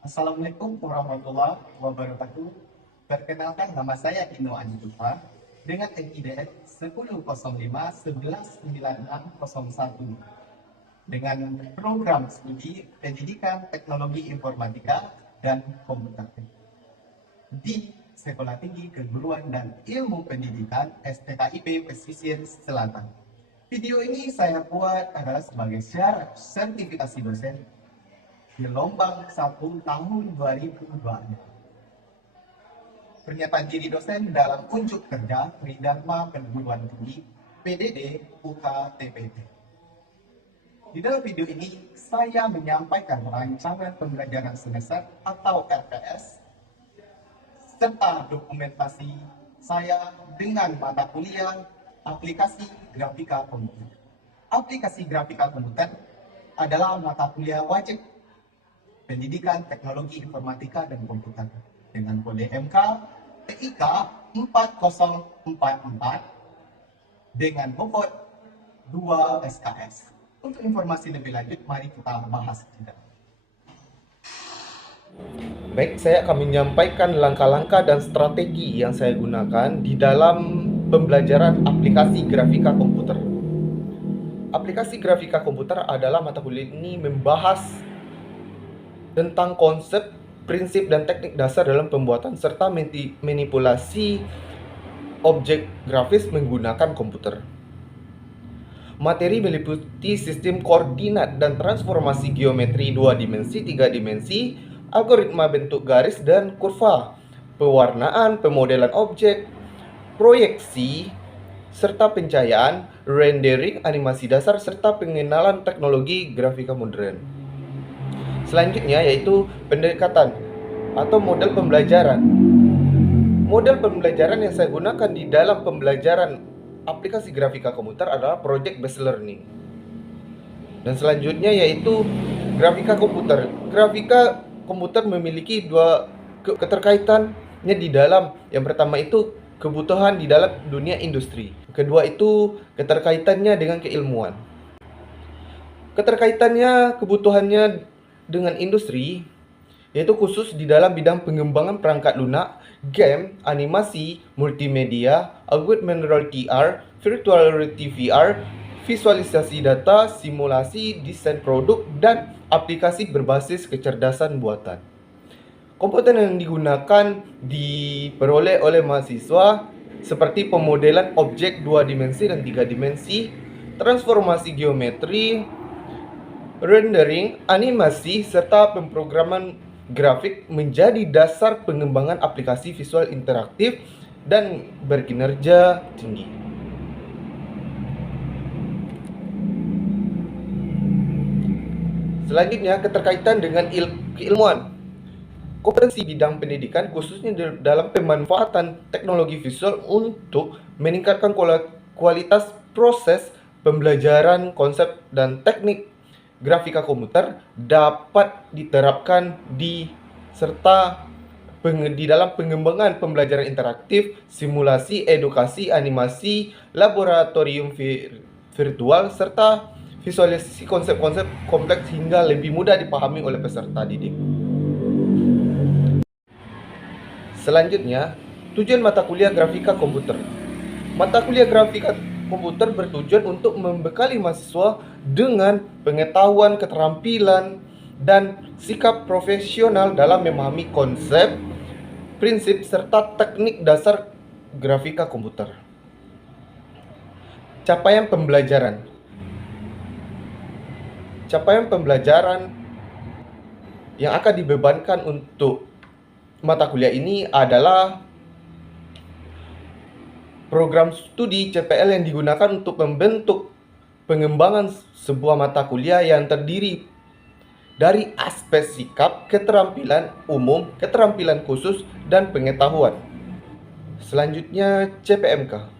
Assalamualaikum warahmatullahi wabarakatuh. Perkenalkan, nama saya Ino Anjufa dengan NIDN 1005 119601 dengan program studi Pendidikan Teknologi Informatika dan Komputer di Sekolah Tinggi Keguruan dan Ilmu Pendidikan STKIP Pesisir Selatan. Video ini saya buat adalah sebagai syarat sertifikasi dosen gelombang 1 tahun 2002. Pernyataan diri dosen dalam unjuk kerja Tridharma Perguruan Tinggi PDD UKTPT. Di dalam video ini saya menyampaikan rancangan pembelajaran semester atau RPS serta dokumentasi saya dengan mata kuliah aplikasi grafika komputer. Aplikasi grafika komputer adalah mata kuliah wajib Pendidikan Teknologi Informatika dan Komputer dengan kode MK TIK 4044 dengan bobot 2 SKS. Untuk informasi lebih lanjut, mari kita bahas tidak. Baik, saya akan menyampaikan langkah-langkah dan strategi yang saya gunakan di dalam pembelajaran aplikasi grafika komputer. Aplikasi grafika komputer adalah mata kuliah ini membahas tentang konsep, prinsip, dan teknik dasar dalam pembuatan serta manipulasi objek grafis menggunakan komputer. Materi meliputi sistem koordinat dan transformasi geometri 2 dimensi, 3 dimensi, algoritma bentuk garis dan kurva, pewarnaan, pemodelan objek, proyeksi, serta pencahayaan, rendering, animasi dasar, serta pengenalan teknologi grafika modern. Selanjutnya yaitu pendekatan atau model pembelajaran. Model pembelajaran yang saya gunakan di dalam pembelajaran aplikasi grafika komputer adalah project based learning. Dan selanjutnya yaitu grafika komputer. Grafika komputer memiliki dua keterkaitannya di dalam. Yang pertama itu kebutuhan di dalam dunia industri. Kedua itu keterkaitannya dengan keilmuan. Keterkaitannya, kebutuhannya dengan industri yaitu khusus di dalam bidang pengembangan perangkat lunak, game, animasi, multimedia, augmented reality AR, virtual reality VR, visualisasi data, simulasi, desain produk, dan aplikasi berbasis kecerdasan buatan. Komponen yang digunakan diperoleh oleh mahasiswa seperti pemodelan objek 2 dimensi dan 3 dimensi, transformasi geometri, rendering, animasi, serta pemrograman grafik menjadi dasar pengembangan aplikasi visual interaktif dan berkinerja tinggi. Selanjutnya, keterkaitan dengan keilmuan. Kompetensi bidang pendidikan khususnya dalam pemanfaatan teknologi visual untuk meningkatkan kualitas proses pembelajaran konsep dan teknik grafika komputer dapat diterapkan di dalam pengembangan pembelajaran interaktif, simulasi, edukasi, animasi, laboratorium virtual, serta visualisasi konsep-konsep kompleks hingga lebih mudah dipahami oleh peserta didik. Selanjutnya, tujuan mata kuliah grafika komputer. Mata kuliah grafika komputer bertujuan untuk membekali mahasiswa dengan pengetahuan, keterampilan, dan sikap profesional dalam memahami konsep, prinsip, serta teknik dasar grafika komputer. Capaian pembelajaran. Capaian pembelajaran yang akan dibebankan untuk mata kuliah ini adalah program studi CPL yang digunakan untuk membentuk pengembangan sebuah mata kuliah yang terdiri dari aspek sikap, keterampilan umum, keterampilan khusus, dan pengetahuan. Selanjutnya, CPMK.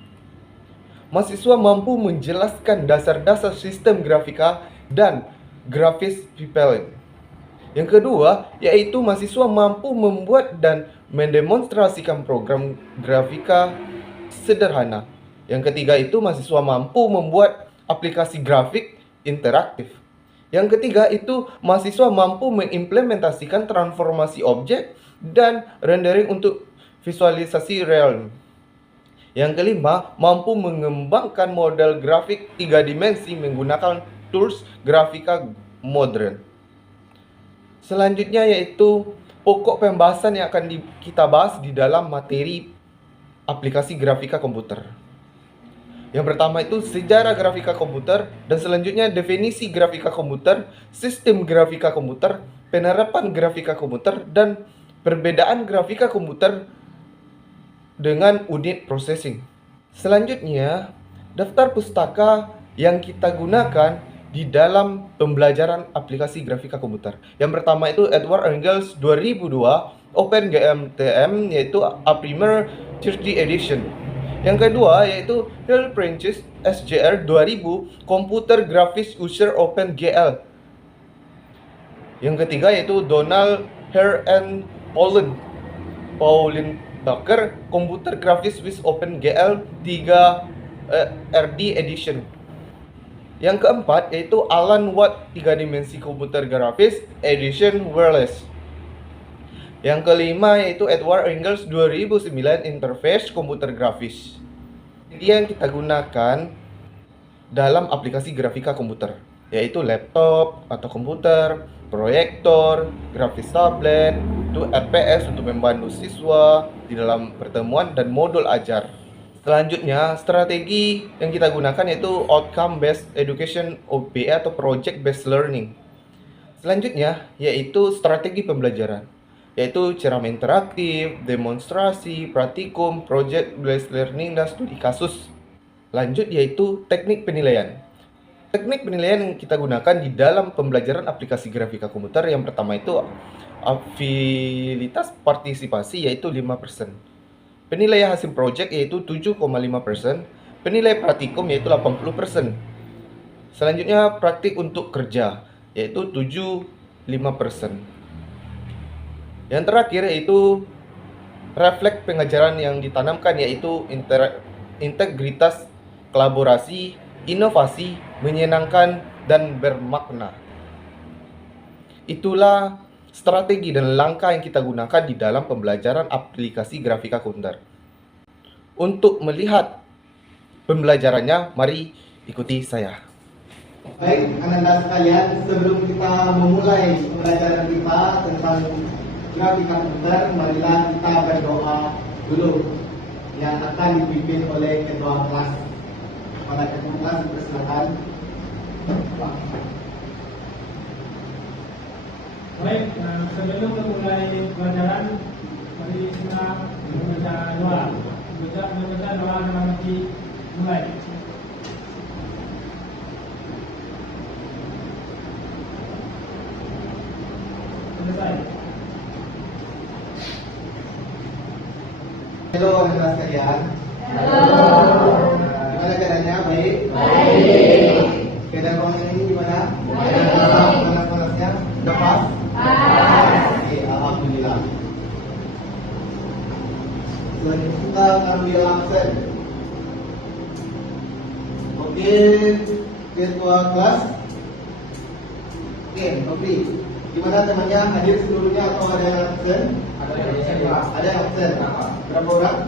Mahasiswa mampu menjelaskan dasar-dasar sistem grafika dan grafis propelling. Yang kedua, yaitu mahasiswa mampu membuat dan mendemonstrasikan program grafika sederhana. Yang ketiga itu mahasiswa mampu membuat aplikasi grafik interaktif. Yang ketiga itu mahasiswa mampu mengimplementasikan transformasi objek dan rendering untuk visualisasi real. Yang kelima, mampu mengembangkan model grafik 3 dimensi menggunakan tools grafika modern. Selanjutnya yaitu pokok pembahasan yang akan kita bahas di dalam materi aplikasi grafika komputer. Yang pertama itu sejarah grafika komputer, dan selanjutnya definisi grafika komputer, sistem grafika komputer, penerapan grafika komputer, dan perbedaan grafika komputer dengan unit processing. Selanjutnya, daftar pustaka yang kita gunakan di dalam pembelajaran aplikasi grafika komputer. Yang pertama itu Edward Engels 2002 OpenGMTM, yaitu Aprimer 30 Edition. Yang kedua yaitu Hill Francis SJR 2000 Computer Graphics User OpenGL. Yang ketiga yaitu Donald Hare and Pauline Baker Computer Graphics with OpenGL 3 RD Edition. Yang keempat yaitu Alan Watt 3 dimensi Computer Graphics Edition Wireless. Yang kelima yaitu Edward Engels 2009 Interface Computer Graphics. Ini yang kita gunakan dalam aplikasi grafika komputer, yaitu laptop atau komputer, proyektor, grafis tablet, itu RPS untuk membantu siswa di dalam pertemuan dan modul ajar. Selanjutnya, strategi yang kita gunakan yaitu Outcome Based Education OBE atau Project Based Learning. Selanjutnya, yaitu strategi pembelajaran, yaitu ceramah interaktif, demonstrasi, praktikum, project based learning, dan studi kasus. Lanjut yaitu teknik penilaian. Teknik penilaian yang kita gunakan di dalam pembelajaran aplikasi grafika komputer, yang pertama itu afilitas partisipasi yaitu 5%. Penilaian hasil project yaitu 7,5%, penilaian praktikum yaitu 80%. Selanjutnya praktik untuk kerja yaitu 75%. Yang terakhir yaitu refleks pengajaran yang ditanamkan yaitu integritas, kolaborasi, inovasi, menyenangkan, dan bermakna. Itulah strategi dan langkah yang kita gunakan di dalam pembelajaran aplikasi grafika komputer. Untuk melihat pembelajarannya, mari ikuti saya. Baik, anak-anak sekalian, sebelum kita memulai pembelajaran kita tentang grafika komputer, marilah kita berdoa dulu yang akan dipimpin oleh ketua kelas. Pada ketua kelas, persilakan. Baik, sebelum memulai pelajaran, mari kita membaca doa. Membaca doa dalam hati mulai. Selesai. Halo anak-anak sekalian. Halo. Gimana keadaannya? Baik? Baik. Keadaan ruangan ini gimana? Baik. Panas-panasnya? Udah pas? Oke, alhamdulillah. Selanjutnya kita ambil absen. Oke, ketua kelas. Oke, Topri. Gimana temannya? Hadir seluruhnya atau ada yang absen? Ada yang absen. Berapa orang?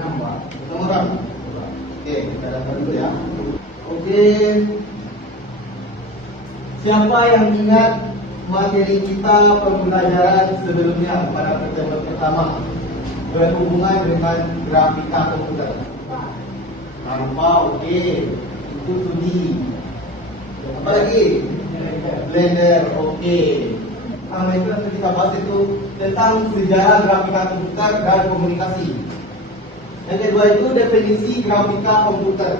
6 Pak. 6 orang. Oke, kita daftar dulu ya. Oke. Siapa yang ingat materi kita pembelajaran sebelumnya pada pertemuan pertama berhubungan dengan grafika komputer? Tanpa, oke. Itu 2D. Apa lagi? Blender, oke. Sama itu yang kita bahas itu tentang sejarah grafika komputer dan komunikasi. Yang kedua itu definisi grafika komputer.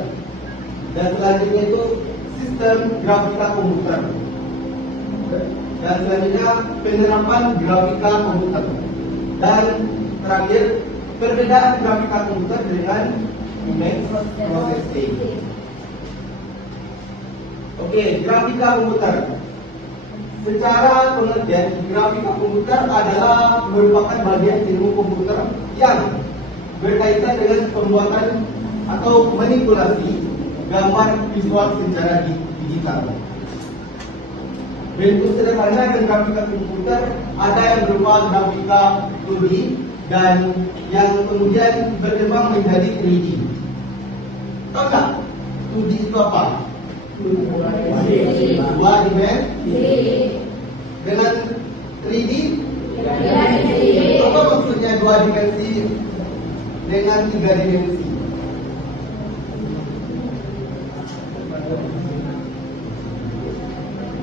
Dan selanjutnya itu sistem grafika komputer. Dan selanjutnya penerapan grafika komputer. Dan terakhir perbedaan grafika komputer dengan image processing. Oke, grafika komputer. Secara pengertian, grafika komputer adalah merupakan bagian ilmu komputer yang berkaitan dengan pembuatan atau manipulasi gambar visual secara digital. digital. Bentuk sederhana dan grafika komputer ada yang berupa grafika 2D dan yang kemudian berkembang menjadi 3D. Tahu nggak 2D itu apa? Dua dimensi. Dengan 3D? Apa maksudnya dua dimensi dengan 3 dimensi?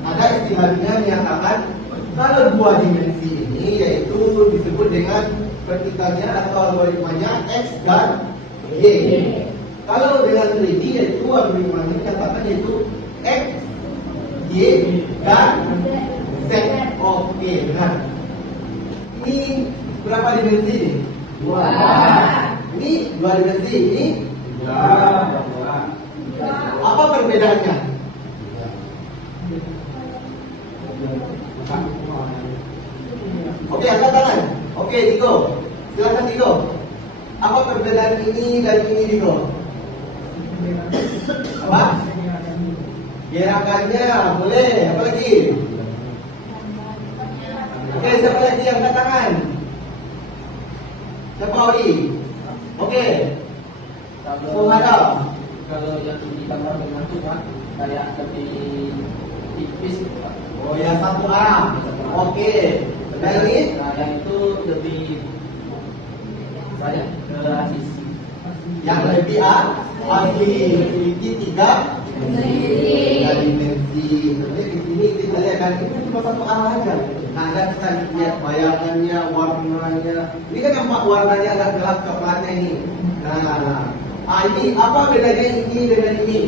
Ada istilahnya menyatakan kalau dua dimensi ini yaitu disebut dengan vertikalnya atau algoritmanya X dan Y. Kalau dengan 3D yaitu algoritmanya menyatakan yaitu X, Y, dan Z. Oke, benar. Ini berapa dimensi ini? Dua. Ini dua dimensi, ini apa perbedaannya? Oke, angkat tangan. Oke, Diko. Silakan Diko. Apa perbedaan ini dan ini, Diko? Apa? Gerakannya boleh. Apa lagi? Oke, siapa lagi yang angkat tangan? Siapa Odi? Oke. Semua ada. Kalau yang digambar dengan itu Pak, kayak lebih tipis gitu Pak. Oh, yang 1A. Oke. Dan ini? Nah, yang itu lebih banyak ke sisi. Yang lebih asli memiliki 3 dimensi. Jadi di sini kita lihat kan itu cuma 1A aja. Nah, dan kita lihat bayangannya, warnanya. Ini kan nampak warnanya agak gelap coklatnya ini. Nah, ini apa bedanya ini dengan ini?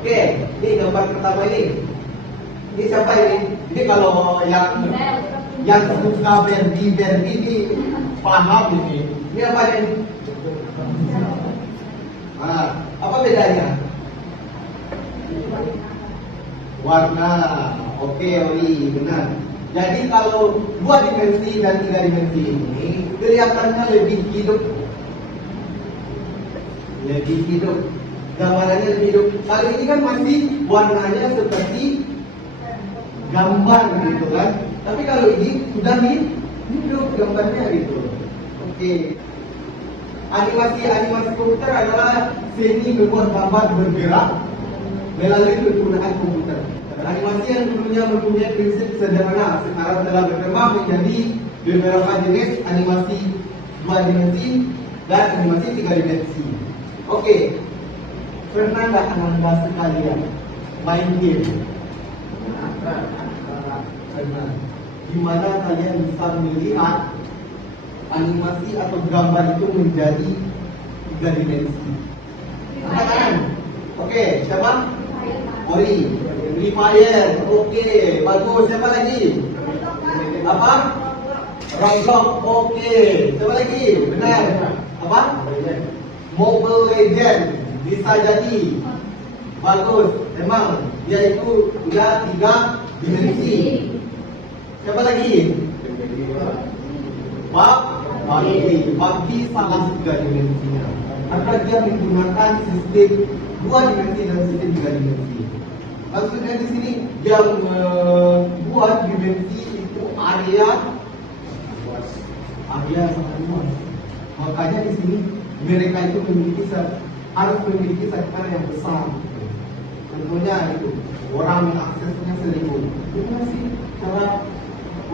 Oke, ini gambar pertama ini. Ini siapa ini? Ini kalau yang suka Barbie ini paham ini. Ini apa ini? Apa bedanya? Warna. Oke, Oli, benar. Jadi kalau 2 dimensi dan 3 dimensi ini kelihatannya lebih hidup. Lebih hidup. Gambarannya lebih hidup. Kalau ini kan masih warnanya seperti gambar gitu kan. Tapi kalau ini sudah hidup gambarnya gitu. Oke. Animasi komputer adalah seni membuat gambar bergerak melalui penggunaan komputer. Animasi yang dulunya mempunyai prinsip sederhana sekarang telah berkembang menjadi beberapa jenis animasi 2 dimensi dan animasi 3 dimensi. Oke. Pernah nggak Anda sekalian main game? Pernah. Di mana kalian bisa melihat animasi atau gambar itu menjadi 3 dimensi. Angkat tangan. Oke, siapa? Ori. Free Fire. Oke, bagus. Siapa lagi? Apa? Roblox. Oke. Siapa lagi? Benar. Apa? Mobile Legend. Bisa jadi. Bagus. Memang dia itu sudah 3 dimensi. Siapa lagi? PUBG salah 3 dimensinya. Karena dia menggunakan sistem 2 dimensi dan sistem 3 dimensi. Maksudnya di sini yang 2 dimensi itu area sangat luas. Makanya di sini mereka itu harus memiliki server yang besar. Tentunya itu orang mengaksesnya 1000. Itu sih cara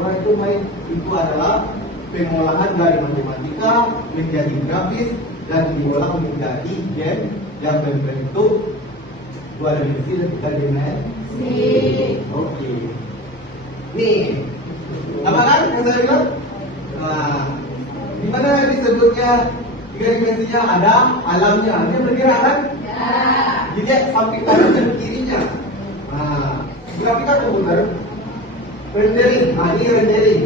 orang itu main itu adalah pengolahan dari matematika menjadi grafis dan diolah menjadi game yang berbentuk 2 dimensi dan 3 dimensi. Oke. Nih, apa kan yang saya bilang? Nah, di mana disebutnya 3 dimensinya ada alamnya. Dia bergerak kan? Ya. Dilihat samping kanan dan kirinya. Nah, grafika komputer rendering. Nah, ini rendering.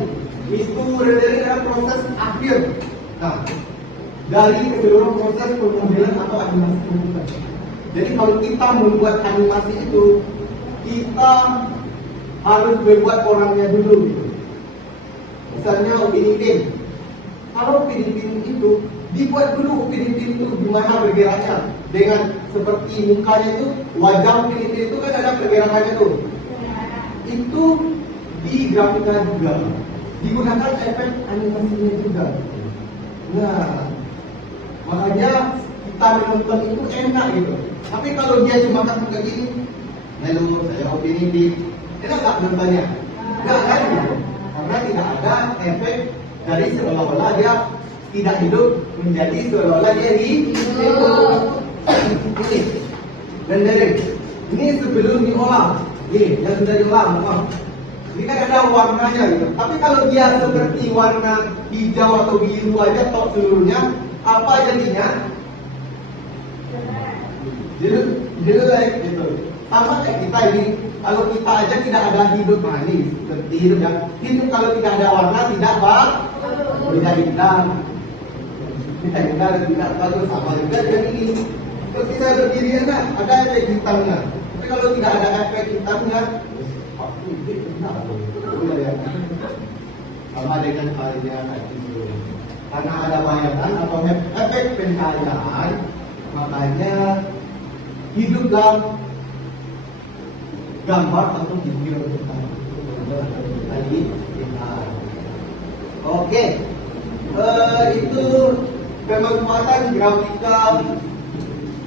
Itu rendering adalah proses akhir. Nah, dari seluruh proses pemodelan atau animasi komputer. Jadi kalau kita membuat animasi itu, kita harus membuat orangnya dulu gitu. Misalnya Upin Ipin. Kalau Upin Ipin itu dibuat dulu Upin Ipin itu gimana bergeraknya dengan seperti mukanya itu, wajah pilih-pilih itu kan ada pergerakannya tuh. Itu di grafika juga digunakan efek animasinya juga. Nah, makanya kita menonton itu enak gitu. Tapi kalau dia cuma kayak gini, halo saya opini di, enak nggak nontonnya? Nggak kan gitu. Karena tidak ada efek dari seolah-olah dia tidak hidup menjadi seolah-olah dia hidup. Ini rendering. Ini sebelum diolah. Ini yang sudah diolah. Ini kan ada warnanya gitu. Tapi kalau dia seperti warna hijau atau biru aja atau seluruhnya, apa jadinya? Jelek gitu. Sama kayak kita ini. Kalau kita aja tidak ada hidup manis, seperti hidup ya. Hidup kalau tidak ada warna tidak tidak hitam. Kita tidak bagus sama juga dengan ini. Kalau kita berdiri kan ada efek hitamnya. Tapi kalau tidak ada efek hitamnya, sama dengan halnya itu. Karena ada bayangan atau efek pencahayaan, makanya hiduplah gambar atau video kita. Oke, itu pemanfaatan grafika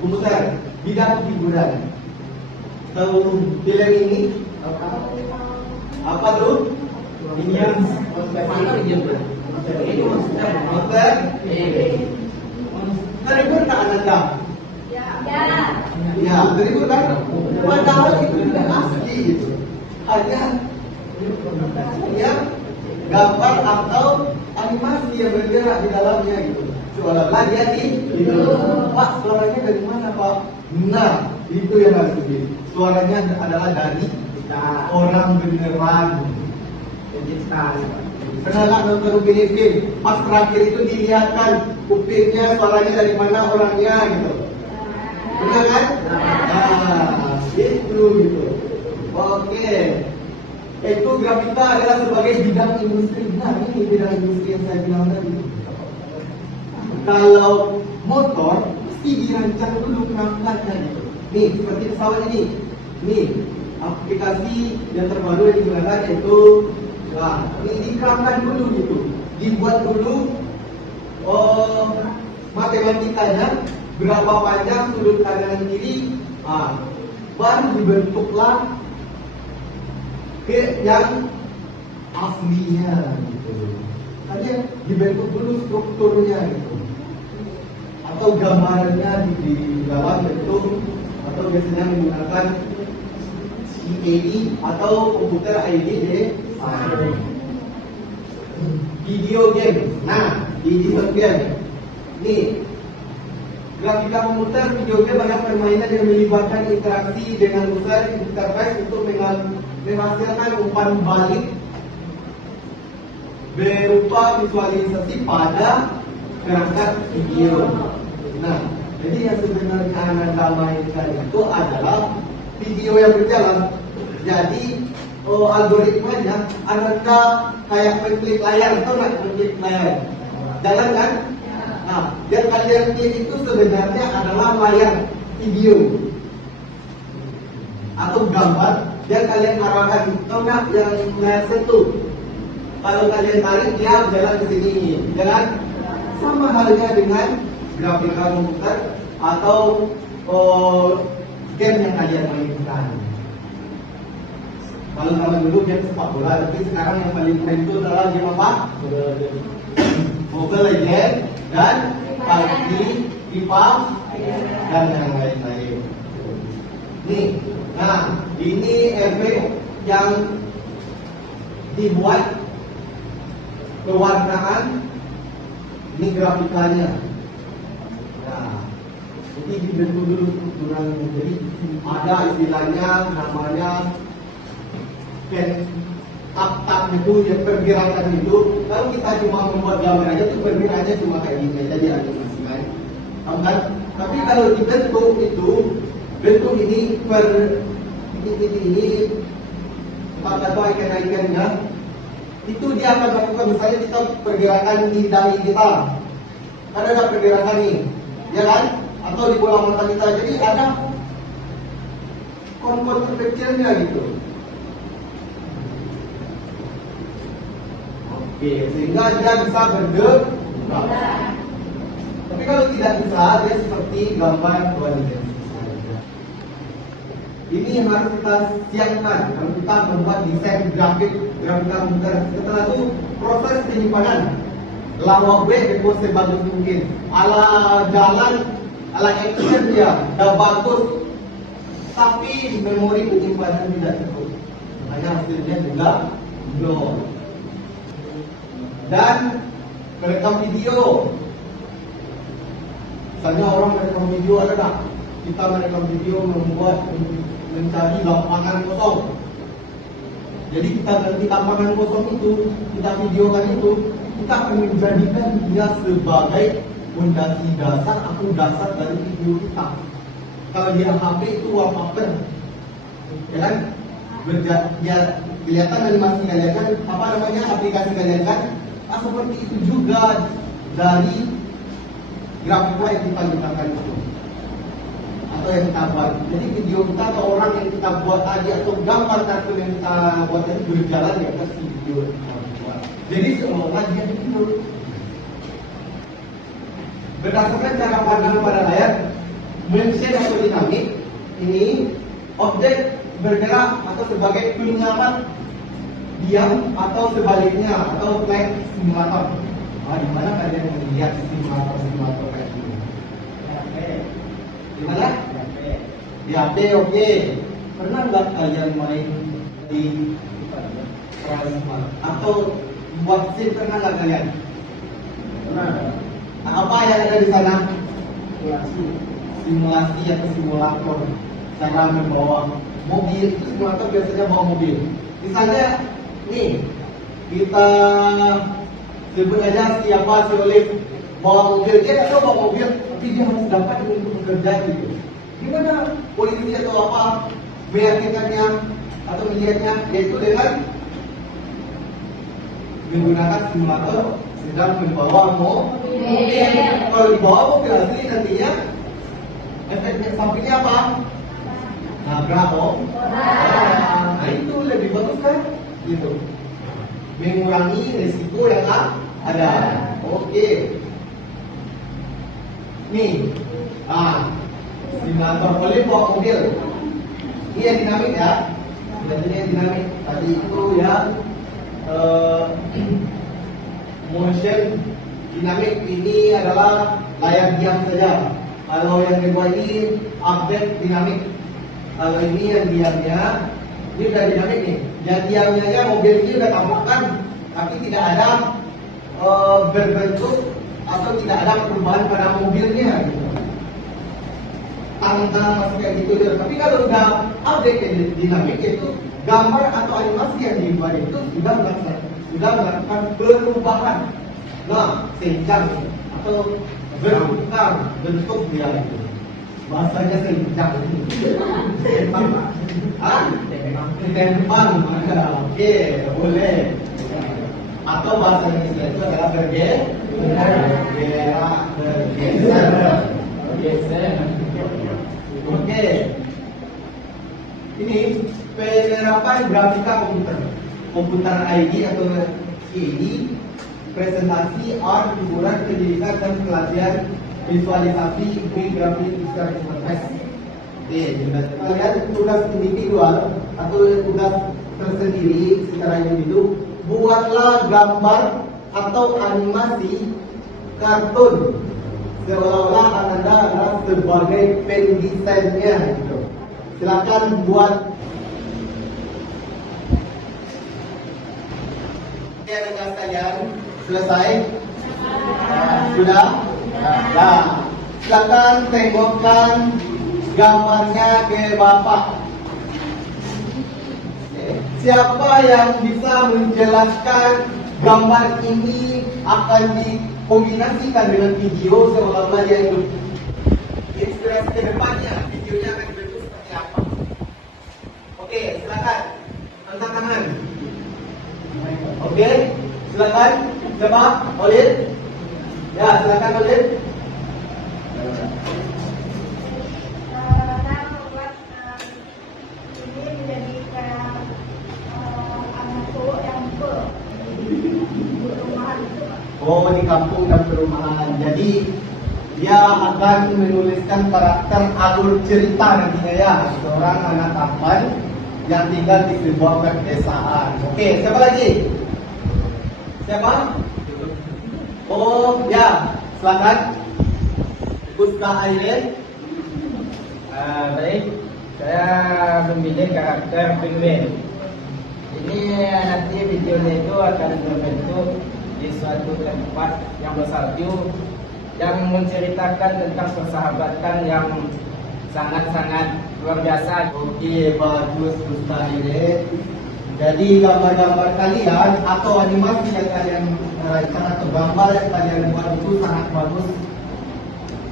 komputer bidang hiburan. Tahu film ini? Apa tuh? Ini yang monster. Terhibur tak Anda? Ya, terhibur kan? Padahal itu tidak asli gitu. Hanya ya gambar atau animasi yang bergerak di dalamnya gitu. Seolah-olah dia Pak, suaranya dari mana Pak? Nah, itu yang harus dipilih. Suaranya adalah dari orang beneran. Pernah nggak nonton film? Pas terakhir itu dilihatkan kupingnya, suaranya dari mana orangnya gitu. Benar kan? Nah, itu gitu. Oke. Itu grafika adalah sebagai bidang industri. Nah, ini bidang industri yang saya bilang tadi. Kalau motor mesti dirancang dulu pelan-pelan gitu. Nih, seperti pesawat ini. Nih, aplikasi yang terbaru yang digunakan yaitu ini dikerahkan dulu gitu. Dibuat dulu matematikanya berapa panjang sudut kanan kiri, baru dibentuklah ke yang aslinya gitu. Hanya dibentuk dulu strukturnya gitu. Atau gambarnya di dalam bentuk atau biasanya menggunakan CAD atau komputer IDE. Video game. Nah, di digital game. Nih, grafika komputer video game banyak permainan yang melibatkan interaksi dengan user interface untuk menghasilkan umpan balik berupa visualisasi pada perangkat video. Nah, jadi yang sebenarnya Anda mainkan itu adalah video yang berjalan. Jadi algoritmanya Anda kayak mengklik layar, atau nggak mengklik layar? Jalan kan? Nah, yang kalian klik itu sebenarnya adalah layar video atau gambar yang kalian arahkan, atau nggak yang layar sentuh. Kalau kalian tarik dia jalan ke sini, jangan. Sama halnya dengan grafika komputer atau game yang kalian mainkan. Kalau dulu game sepak bola, tapi sekarang yang paling keren itu adalah game apa? Mobile Legends dan PUBG, FIFA dan yang lain-lain. Nih, nah ini efek yang dibuat pewarnaan, ini grafikanya. Nah, jadi dibentuk dulu strukturalnya. Jadi ada istilahnya namanya tap itu, yang pergerakan itu. Kalau kita cuma membuat gambar aja, itu pergerakannya cuma kayak gini aja di animasikan. Kan? Tapi kalau dibentuk itu, bentuk ini per titik ini, atau icon-iconnya, itu dia akan melakukan, misalnya kita pergerakan di dahi kita, ada pergerakan nih, ya kan? atau di bola mata kita. Jadi ada kontur kecilnya gitu. Oke, sehingga dia bisa bergerak. Tapi kalau tidak bisa, dia seperti gambar kualitas. Ini yang harus kita siapkan kalau kita membuat desain grafika komputer. Setelah itu proses penyimpanan. Lama web itu sebagus mungkin. Ala jalan, ala action dia dah bagus, tapi memori penyimpanan tidak cukup. Makanya hasilnya juga blur. Dan merekam video. Misalnya orang merekam video ada tak? Kita merekam video mencari lapangan kosong. Jadi kita ganti lapangan kosong itu, kita videokan itu, kita akan menjadikan dia sebagai fondasi dasar atau dasar dari video kita. Kalau dia HP itu wallpaper, ya kan? Ya, kelihatan animasi kalian kan, apa namanya aplikasi kalian kan? Seperti itu juga dari grafika yang kita gunakan itu atau yang kita buat. Jadi video kita atau orang yang kita buat tadi atau gambar kartun yang kita buat tadi berjalan di atas video yang kita buat. Jadi seolah dia itu berdasarkan cara pandang pada layar, motion atau dinamik ini objek bergerak atau sebagai pengamat diam atau sebaliknya atau flight simulator. Di mana kalian melihat simulator kayak gini? Di mana? Di HP, oke. Pernah nggak kalian main di Transmart atau buat SIM, pernah nggak kalian? Pernah. Nah, apa yang ada di sana? Simulasi atau simulator cara membawa mobil. Itu simulator biasanya bawa mobil. Misalnya nih kita sebut aja siapa si Olive bawa mobil, dia tak tahu bawa mobil, tapi dia harus dapat untuk bekerja gitu. Gimana polisi atau apa meyakinkannya atau melihatnya? Yaitu dengan menggunakan simulator sedang membawa mobil. Kalau dibawa mobil asli nantinya efek sampingnya apa? Nabrak orang. Nah itu lebih bagus kan? Gitu. Mengurangi risiko yang ada. Oke. Nih, simulator boleh bawa mobil. Ini yang dinamik ya. Biasanya yang dinamik. Tadi itu ya motion dinamik ini adalah layar diam saja. Kalau yang kedua ini update dinamik. Kalau ini yang diamnya, ini udah dinamik nih. Yang diamnya ya mobil ini udah tampakkan, tapi tidak ada berbentuk atau tidak ada perubahan pada mobilnya. Gitu. Tangga masih kayak gitu. Tapi kalau udah update dinamik itu gambar atau animasi yang dibuat itu sudah melakukan perubahan. Nah, senjang atau bertukar bentuk dia itu. Bahasanya senjang. Tempang. Oke, boleh. Atau bahasa Indonesia itu adalah bergeser. Oke. Ini penerapan grafika komputer ID atau CAD, presentasi, art, hiburan, pendidikan dan pelatihan, visualisasi, grafik, visual interface. Oke, kalian tugas individual atau tugas tersendiri secara individu, buatlah gambar atau animasi kartun seolah-olah Anda adalah sebagai pendesainnya gitu. Silakan buat. Oke, rekan sekalian, selesai? Sudah? Nah, silakan tengokkan gambarnya ke Bapak. Siapa yang bisa menjelaskan gambar ini akan dikombinasikan dengan video seolah-olah dia itu inspirasi ke depannya, videonya akan dibentuk seperti apa? Oke, silakan angkat tangan. Oke, silakan. Coba, Olin. Ya, silakan Olin. Oh, di kampung dan perumahan. Jadi dia akan menuliskan karakter alur cerita nantinya ya, seorang anak tampan yang tinggal di sebuah pedesaan. Oke, siapa lagi? Siapa? Oh ya, silakan. Buska Aileen. Baik, saya memilih karakter penguin. Ini nanti videonya itu akan berbentuk di suatu tempat yang bersalju yang menceritakan tentang persahabatan yang sangat-sangat luar biasa. Oke, bagus Buska Aileen. Jadi gambar-gambar kalian atau animasi yang kalian rancang atau gambar yang kalian buat itu sangat bagus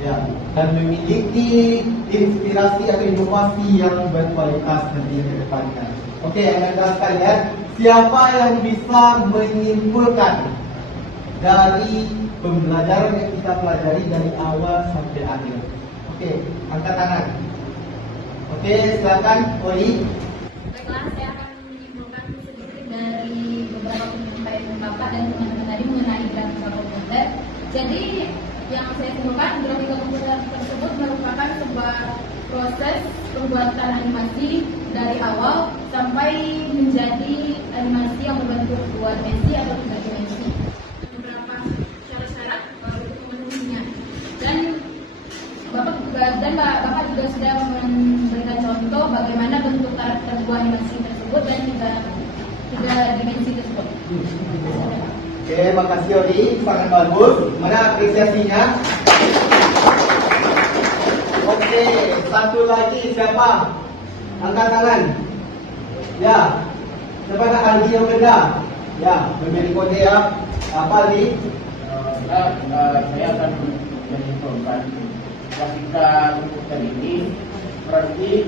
ya, dan memiliki inspirasi atau inovasi yang berkualitas nanti ke depannya. Oke, anak-anak sekalian, siapa yang bisa menyimpulkan dari pembelajaran yang kita pelajari dari awal sampai akhir? Oke, angkat tangan. Oke, silakan Oli. Baiklah, saya akan menyimpulkan sedikit dari beberapa penyampaian Bapak dan teman-teman tadi mengenai grafika komputer. Jadi, yang saya simpulkan, grafika komputer tersebut merupakan sebuah proses pembuatan animasi dari awal sampai menjadi animasi yang berbentuk 2 dimensi atau 3 dimensi. Beberapa syarat-syarat untuk memenuhinya. Dan Bapak juga sudah memberikan contoh bagaimana bentuk karakter buah animasi tersebut dan tiga dimensi tersebut. Oke, makasih Oli, sangat bagus. Mana apresiasinya? Oke, satu lagi siapa? Angkat tangan. Ya, siapa nak Aldi yang beda? Ya, memberi kode ya. Apa Aldi? Saya akan menyimpulkan grafika komputer ini berarti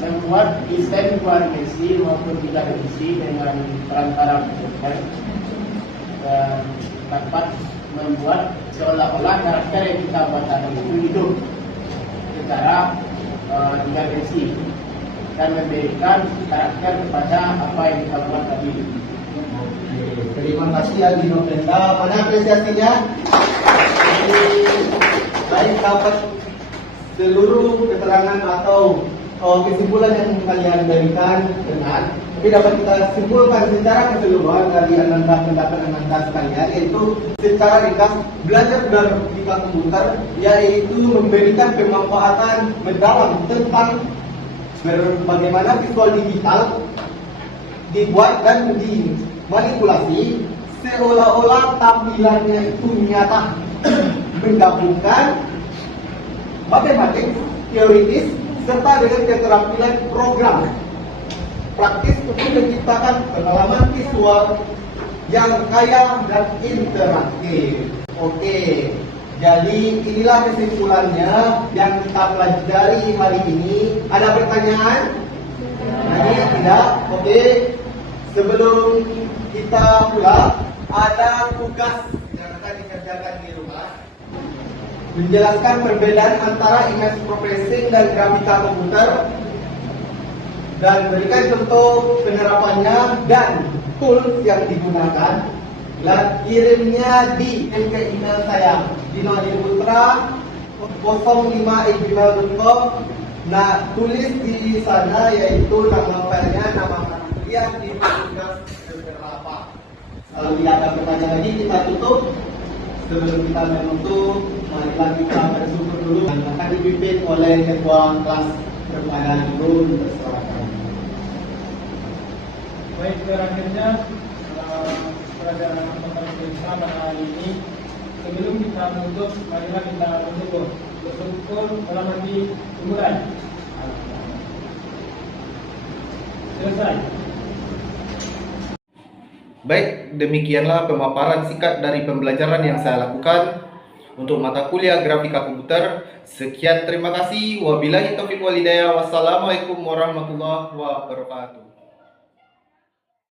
membuat desain 2 dimensi maupun 3 dimensi dengan perantara komputer dan dapat membuat seolah-olah karakter yang kita buat tadi itu hidup secara 3 dimensi dan memberikan karakter kepada apa yang kita buat tadi. Terima kasih Aldi Novenda. Mana apresiasinya? Baik, dapat seluruh keterangan atau kesimpulan yang kalian berikan benar, tapi dapat kita simpulkan secara keseluruhan dari pendapat Ananda sekalian, yaitu secara ringkas belajar grafika komputer yaitu memberikan pemanfaatan mendalam tentang bagaimana visual digital dibuat dan dimanipulasi seolah-olah tampilannya itu nyata, menggabungkan matematik, teoritis, serta dengan keterampilan program praktis untuk menciptakan pengalaman visual yang kaya dan interaktif. Oke, jadi inilah kesimpulannya yang kita pelajari hari ini. Ada pertanyaan? Tidak? Oke, sebelum kita pulang, ada tugas yang akan dikerjakan di rumah. Menjelaskan perbedaan antara image processing dan grafika komputer dan berikan contoh penerapannya dan tools yang digunakan, dan kirimnya di email saya dinoadiputra05@gmail.com. Nah, tulis di sana yaitu nama filenya, nama kuliah di tugas beberapa. Kalau tidak ada pertanyaan lagi, kita tutup. Sebelum kita menutup, marilah kita bersyukur dulu dan akan dipimpin oleh ketua kelas kepada guru bersuara. Baik, terakhirnya pelajaran kita pada hari ini. Sebelum kita menutup, marilah kita bersyukur. Bersyukur dalam arti dimulai. Selesai. Baik, demikianlah pemaparan singkat dari pembelajaran yang saya lakukan untuk mata kuliah grafika komputer. Sekian, terima kasih. Wabillahi taufiq wal hidayah. Wassalamualaikum warahmatullahi wabarakatuh.